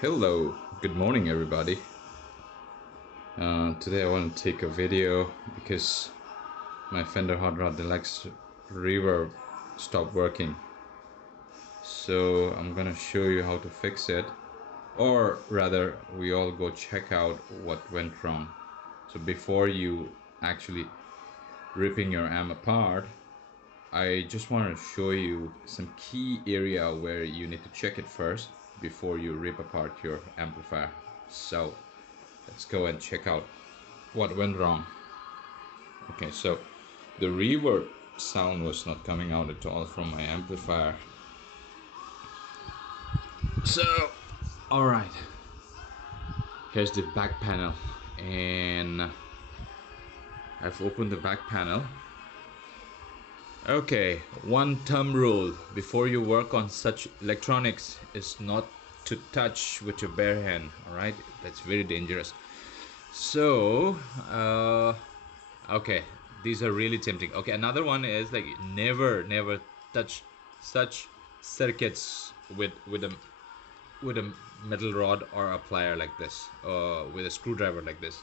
Hello, good morning everybody. Today I want to take a video because my Fender Hot Rod Deluxe reverb stopped working. So I'm gonna show you how to fix it, or rather we all go check out what went wrong. So before you actually ripping your amp apart, I just want to show you some key area where you need to check it first before you rip apart your amplifier. So let's go and check out what went wrong. Okay, so the reverb sound was not coming out at all from my amplifier. So, alright, here's the back panel, and I've opened the back panel. Okay, one thumb rule before you work on such electronics is not to touch with your bare hand. Alright, that's very dangerous. So, okay, these are really tempting. Okay, another one is like never touch such circuits with a metal rod or a plier like this, with a screwdriver like this.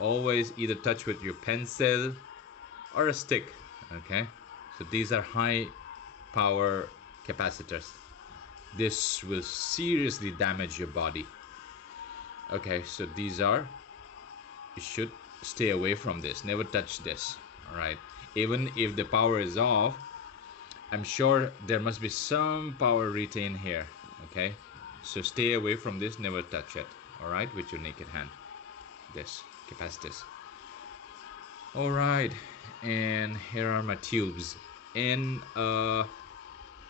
Always either touch with your pencil or a stick. Okay, so these are high power capacitors. This will seriously damage your body. Okay, so these are, you should stay away from this, never touch this. All right, even if the power is off, I'm sure there must be some power retained here. Okay, so stay away from this, never touch it. All right, with your naked hand, this capacitors. All right, and here are my tubes. And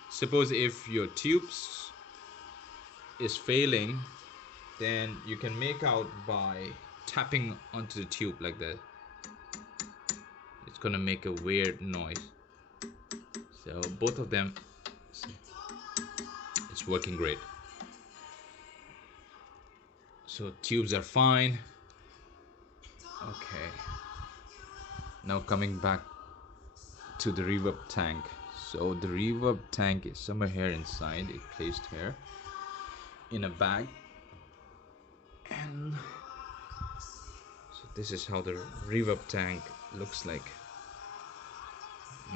suppose if your tubes is failing, then you can make out by tapping onto the tube like that. It's gonna make a weird noise. So both of them, it's working great. So tubes are fine. Okay, now coming back to the reverb tank. So the reverb tank is somewhere here inside, it placed here in a bag. And so this is how the reverb tank looks like.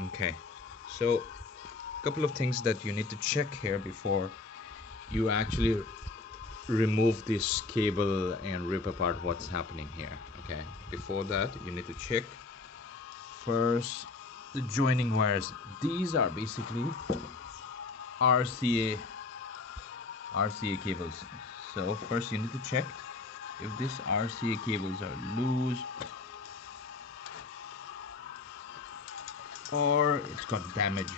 Okay, so a couple of things that you need to check here before you actually remove this cable and rip apart what's happening here. Okay, before that you need to check first the joining wires. These are basically RCA cables. So first you need to check if these RCA cables are loose or it's got damage.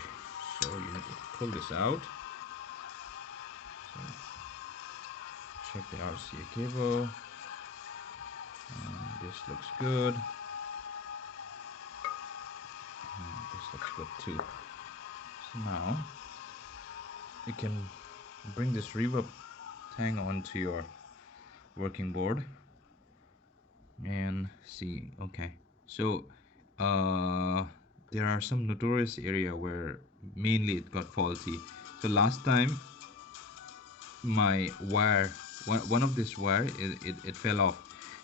So you need to pull this out. So check the RCA cable. And this looks good. And this looks good too. So now you can bring this reverb tank onto your working board and see. Okay, so there are some notorious area where mainly it got faulty. So last time my wire, one of this wire, it fell off.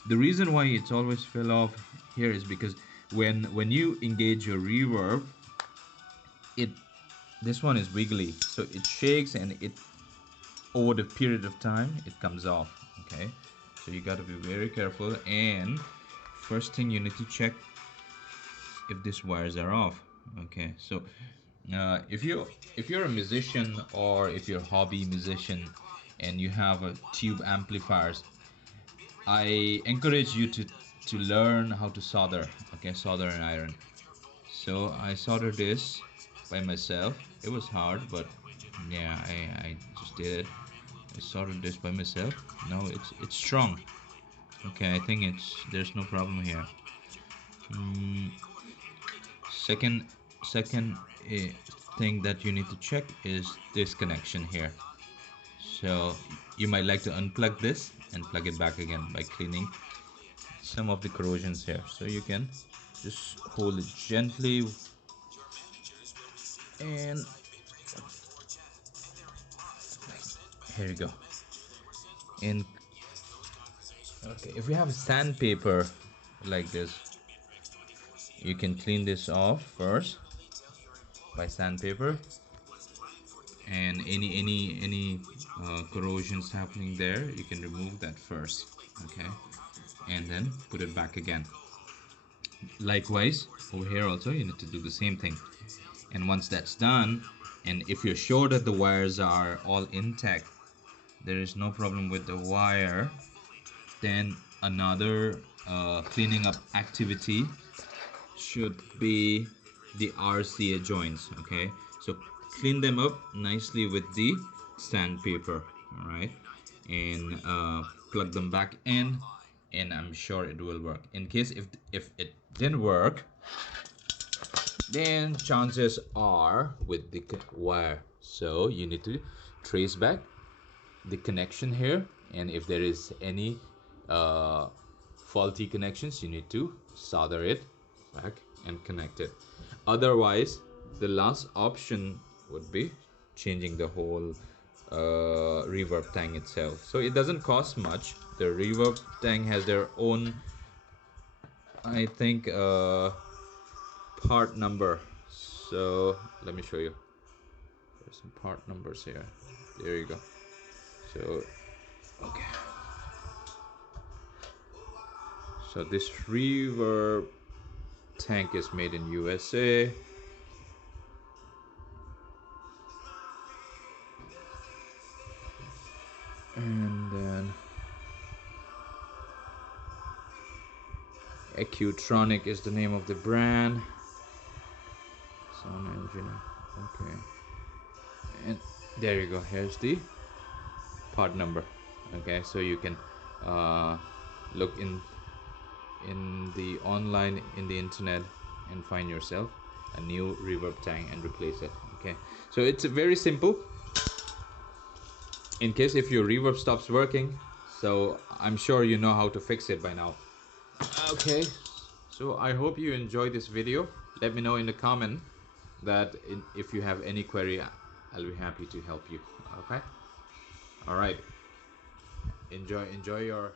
The reason why it's always fell off here is because when you engage your reverb, this one is wiggly, so it shakes, and it over the period of time it comes off. Okay, so you got to be very careful. And first thing you need to check if these wires are off. Okay, so if you're a musician, or if you're a hobby musician and you have a tube amplifiers, I encourage you to learn how to solder. Okay, solder and iron. So I soldered this by myself. It was hard, but yeah, I just did it. I soldered this by myself. Now it's strong. Okay, I think there's no problem here. Second thing that you need to check is this connection here. So you might like to unplug this and plug it back again by cleaning some of the corrosions here. So you can just hold it gently, and here you go. And okay, if you have sandpaper like this, you can clean this off first by sandpaper, and any corrosions happening there, you can remove that first. Okay, and then put it back again. Likewise, over here also you need to do the same thing. And once that's done, and if you're sure that the wires are all intact, there is no problem with the wire, then another cleaning up activity should be the RCA joints. Okay, so clean them up nicely with the sandpaper. All right, and plug them back in, and I'm sure it will work. In case if it didn't work, then chances are with the wire. So you need to trace back the connection here, and if there is any uh, faulty connections, you need to solder it back and connect it. Otherwise, the last option would be changing the whole reverb tank itself. So it doesn't cost much. The reverb tank has their own, I think, part number. So let me show you. There's some part numbers here. There you go. So okay, so this reverb tank is made in USA, and then Accutronic is the name of the brand. Sound engineer. Okay, and there you go. Here's the part number. Okay, so you can look in the online, in the internet, and find yourself a new reverb tank and replace it. Okay, so it's very simple. In case if your reverb stops working, so I'm sure you know how to fix it by now. Okay, so I hope you enjoyed this video. Let me know in the comment that if you have any query, I'll be happy to help you. Okay, all right, enjoy your